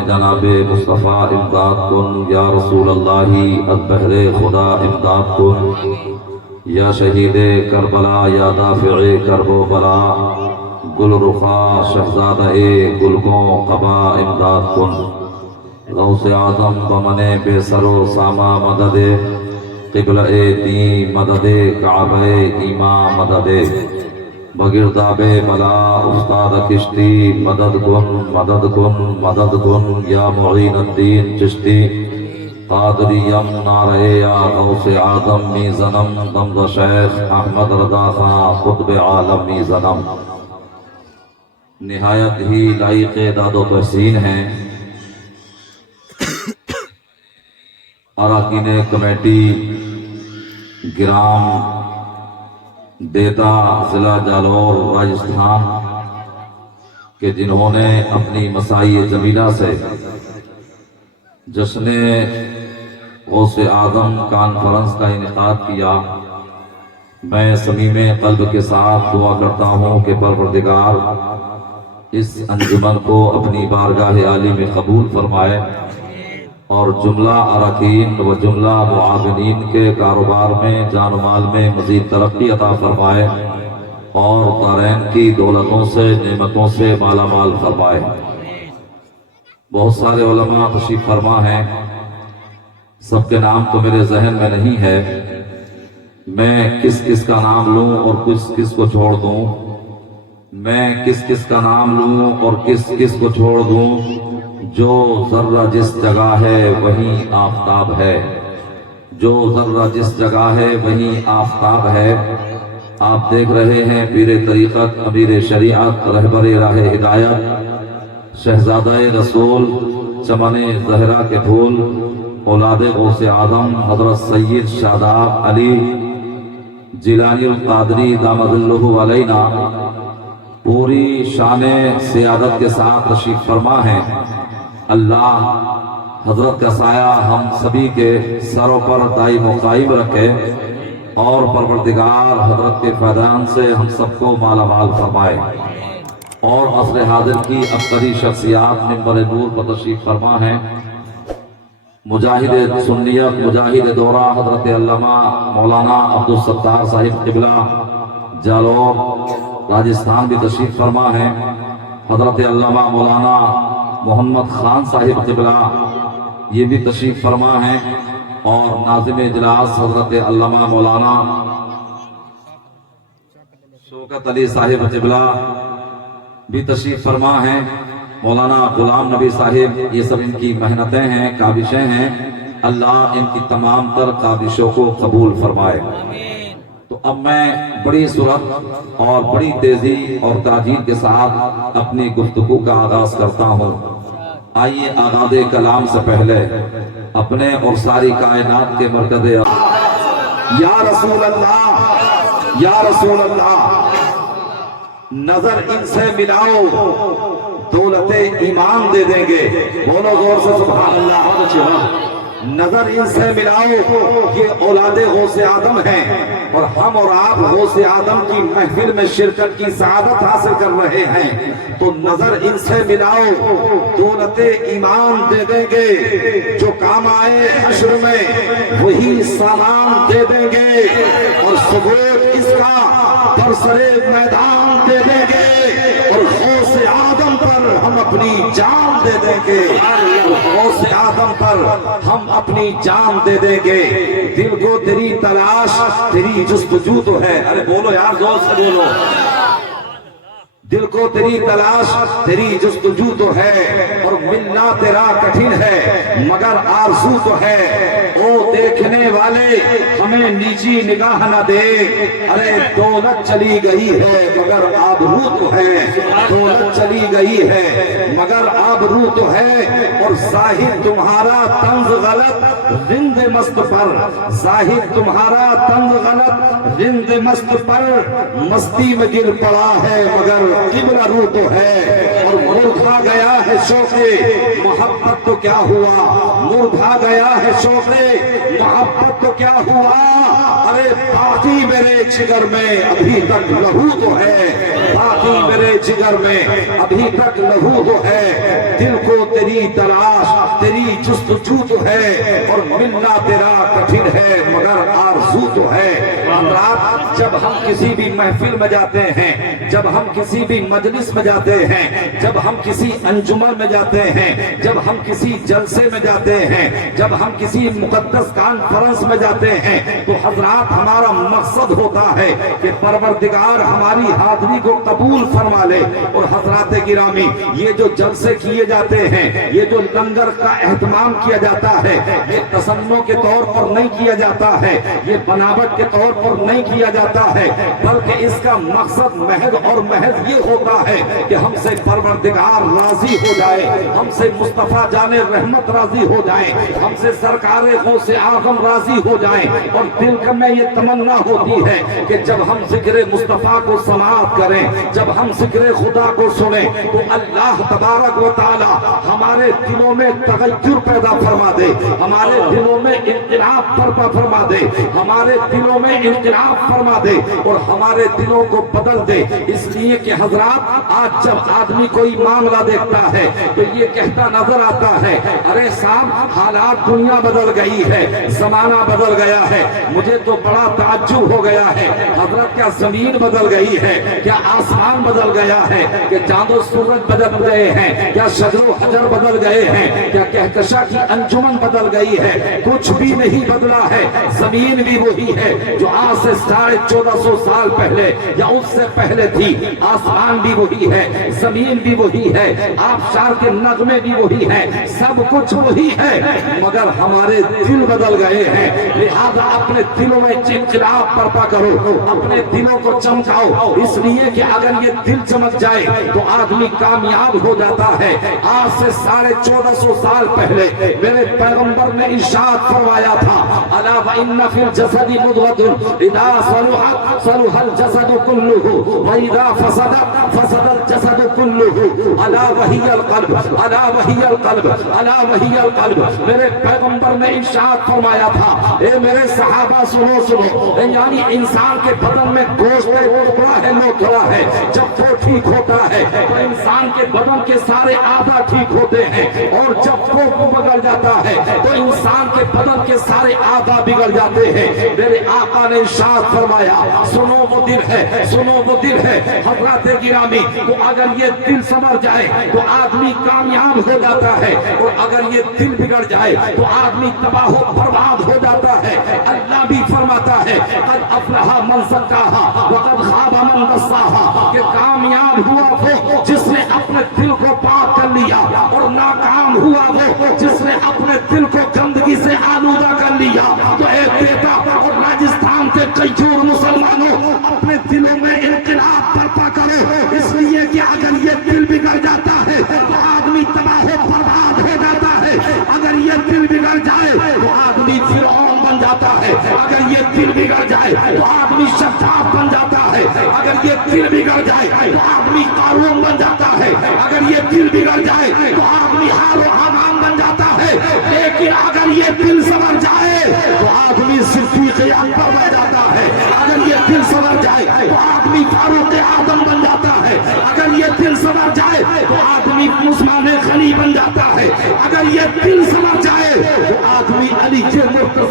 جناب مصطفیٰ امداد کن، یا رسول اللہ از بہر خدا امداد کن، یا شہید کربلا یا دافع کرب و بلا، گل رخا شہزادہ گلگوں قبا امداد کن۔ غوث اعظم بمن بے سر و ساما مدد، قبلہ دین مدد، کعبہ ایمان مدد، بگرداب بلا استاد کشتی مدد کن مدد کن مدد کن، یا معین الدین چشتی قادریم نعرہ یا غوث اعظم می زنم، دمد شیخ احمد رضا خان قطب عالم می زنم۔ نہایت ہی لائق داد و تحسین ہیں اراکین کمیٹی گرام دیتا ضلع جالور راجستھان کہ جنہوں نے اپنی مسائی جمیلہ سے جشن غوث اعظم کانفرنس کا انعقاد کیا۔ میں صمیم قلب کے ساتھ دعا کرتا ہوں کہ پروردگار اس انجمن کو اپنی بارگاہ عالی میں قبول فرمائے اور جملہ اراکین و جملہ معاونین کے کاروبار میں جان و مال میں مزید ترقی عطا فرمائے اور دارین کی دولتوں سے نعمتوں سے مالا مال فرمائے۔ بہت سارے علماء تشریف فرما ہیں، سب کے نام تو میرے ذہن میں نہیں ہے، میں کس کس کا نام لوں اور کس کس کو چھوڑ دوں، میں کس کس کا نام لوں اور کس کس کو چھوڑ دوں۔ جو ذرہ جس جگہ ہے وہیں آفتاب ہے، جو ذرہ جس جگہ ہے وہیں آفتاب ہے۔ آپ دیکھ رہے ہیں پیر طریقت، امیر شریعت، رہبر راہ ہدایت، شہزادہ رسول، چمن زہرا کے پھول، اولاد غوث اعظم حضرت سید شاداب علی جیلانی القادری دامت اللہ علینا پوری شان سیادت کے ساتھ تشریف فرما ہیں۔ اللہ حضرت کا سایہ ہم سبھی کے سروں پر دائم و قائم رکھے اور پروردگار حضرت کے فیضان سے ہم سب کو مالا مال فرمائے، اور عصر حاضر کی ابتری شخصیات منبر نور پر تشریف فرما ہیں۔ مجاہد سنیت، مجاہد دورہ حضرت علامہ مولانا عبدالستار صاحب قبلہ جالور راجستھان بھی تشریف فرما ہیں۔ حضرت علامہ مولانا محمد خان صاحب قبلہ یہ بھی تشریف فرما ہیں، اور ناظم اجلاس حضرت علامہ مولانا شوکت علی صاحب قبلہ بھی تشریف فرما ہیں۔ مولانا غلام نبی صاحب، یہ سب ان کی محنتیں ہیں، کاوشیں ہیں، اللہ ان کی تمام تر کاوشوں کو قبول فرمائے۔ تو اب میں بڑی سرعت اور بڑی تیزی اور تاجیل کے ساتھ اپنی گفتگو کا آغاز کرتا ہوں۔ آئیے آغاز کلام سے پہلے اپنے اور ساری کائنات کے مرکز یا رسول اللہ، یا رسول اللہ، نظر ان سے ملاؤ دولت ایمان دے دیں گے، بولو زور سے سبحان اللہ۔ بہت اچھی بات، نظر ان سے ملاؤ، یہ اولاد غوث اعظم ہیں اور ہم اور آپ غوث اعظم کی محفل میں شرکت کی سعادت حاصل کر رہے ہیں، تو نظر ان سے ملاؤ دولت ایمان دے دیں گے، جو کام آئے حشر میں وہی سامان دے دیں گے، اور ثبوت اس کا برسرے میدان دے دیں گے، اور غوث اعظم پر ہم اپنی جان دے دیں گے، غوث اعظم پر ہم اپنی جان دے دیں گے۔ دل کو تیری تلاش تیری جستجو تو ہے، ارے بولو یار زور سے بولو، دل کو تیری تلاش تیری جستجو تو ہے، اور ملنا تیرا کٹھن ہے مگر آرزو تو ہے۔ او دیکھنے والے ہمیں نیچی نگاہ نہ دے، ارے دولت چلی گئی ہے مگر آبرو تو ہے، دولت چلی گئی ہے مگر آبرو تو ہے۔ اور ظاہر تمہارا طنز غلط رند مست پر، ظاہر تمہارا طنز غلط رند مست پر، مستی میں گر پڑا ہے مگر قبلہ رو تو ہے، اور مرجھا گیا ہے شوق محبت تو کیا ہوا، مرجھا گیا ہے شوق محبت تو کیا ہوا، ارے باقی میرے جگر میں ابھی تک لہو تو ہے، باقی میرے جگر میں ابھی تک لہو تو ہے، دل کو تیری تلاش تیری جستجو تو ہے، اور ملنا تیرا کٹھن ہے مگر آرزو تو ہے۔ حضرات، جب ہم کسی بھی محفل میں جاتے ہیں، جب ہم کسی بھی مجلس میں جاتے ہیں، جب ہم کسی انجمن میں جاتے ہیں، جب ہم کسی جلسے میں جاتے ہیں، جب ہم کسی مقدس کانفرنس میں جاتے ہیں، تو حضرات ہمارا مقصد ہوتا ہے کہ پروردگار ہماری حاضری کو قبول فرما لے۔ اور حضرات گرامی، یہ جو جلسے کیے جاتے ہیں، یہ جو لنگر کا اہتمام کیا جاتا ہے، یہ تصنع کے طور پر نہیں کیا جاتا ہے، یہ بناوٹ کے طور پر نہیں کیا جاتا ہے، بلکہ اس کا مقصد محض اور محض یہ ہوتا ہے کہ ہم سے پروردگار راضی ہو جائے، ہم سے مصطفیٰ جان رحمت راضی ہو جائیں، ہم سے سرکار غوث اعظم راضی ہو جائیں، اور دل میں یہ تمنا ہوتی ہے کہ جب ہم ذکر مصطفیٰ کو سماعت کریں، جب ہم ذکر خدا کو سنیں، تو اللہ تبارک و تعالی ہمارے دلوں میں تغیر پیدا فرما دے، ہمارے دلوں میں انقلاب برپا فرما دے، ہمارے دلوں میں انقلاب فرما دے، اور ہمارے دلوں کو بدل دے۔ اس لیے کہ حضرات، آج جب آدمی کوئی معاملہ دیکھتا ہے تو یہ کہتا نظر آتا ہے، ارے صاحب حالات دنیا بدل گئی ہے، زمانہ بدل گیا ہے، مجھے تو بڑا تعجب ہو گیا ہے، حضرت کیا زمین بدل گئی ہے، کیا آسمان بدل گیا ہے، کہ چاند و سورج بدل گئے ہیں، کیا شجر و حجر بدل گئے ہیں، کیا کہکشاں کی انجمن بدل گئی ہے؟ کچھ بھی نہیں بدلا ہے، زمین بھی وہی ہے جو آج سے 1450 سال پہلے یا اس سے پہلے تھی، آسمان بھی وہی ہے، زمین بھی وہی ہے، آبشار کے نغمے بھی وہی ہیں، سب کچھ وہی ہے، مگر ہمارے دل بدل گئے ہیں۔ لہذا اپنے دلوں میں انقلاب برپا کرو، اپنے دلوں کو چمکاؤ، اس لیے کہ اگر یہ دل چمک جائے تو آدمی کامیاب ہو جاتا ہے۔ آج سے 1450 سال پہلے میرے پیغمبر نے ارشاد فرمایا تھا، الا وان فی الجسد مضغۃ اذا صلحت صلح الجسد كله واذا فسدت فسد الجسد كله الا وهي القلب الا وهي القلب الا وهي القلب۔ میرے پیغمبر نے ارشاد فرمایا تھا، اے میرے صحابہ سنو سنو، یعنی انسان کے بدن میں گوشت ٹکڑا ہے، لوتھڑا ہے، جب وہ ٹھیک ہوتا ہے تو انسان کے بدن کے سارے اعضاء ٹھیک ہوتے ہیں، اور جب وہ بگڑ جاتا ہے تو انسان کے بدن کے سارے اعضاء بگڑ جاتے ہیں۔ میرے آقا نے ارشاد فرمایا، سنو وہ دل ہے، سنو وہ دل ہے۔ حضرات گرامی، تو اگر یہ دل سنور جائے تو آدمی کامیاب ہو جاتا ہے، اور اگر یہ دل بگڑ جائے تو آدمی تباہ و برباد ہو جاتا ہے۔ اللہ بھی فرماتا ہے، قد افلح من زکاہا وقد خاب من دساہا، کہ کامیاب ہوا وہ جس نے اپنے دل کو پاک کر لیا، اور ناکام ہوا وہ جس نے اپنے دل کو گندگی سے آلودہ کر لیا۔ تو اے بیٹا اور راجستھان کے کئی مسلمانوں، اپنے دلوں میں انقلاب برپا کرو، اس لیے کہ اگر یہ دل بگڑ جاتا ہے تو آدمی تباہ و برباد ہو جاتا ہے، اگر یہ دل بگڑ جائے تو آدمی فرعون بن جاتا ہے، اگر یہ دل بگڑ جائے تو آدمی شداد بن جاتا ہے، اگر یہ دل بگڑ جائے تو آدمی قارون بن جاتا ہے، اگر یہ دل بگڑ جائے تو آدمی ہار و حمام بن جاتا ہے، لیکن اگر یہ دل سنور جائے تو آدمی صدیق اکبر بن جاتا ہے، اگر یہ دل سنور جائے تو آدمی فاروق اعظم بن جاتا ہے، اگر یہ دل سنور جائے تو آدمی عثمان غنی بن جاتا ہے، اگر یہ دل سنور جائے تو آدمی علی کے مرتضی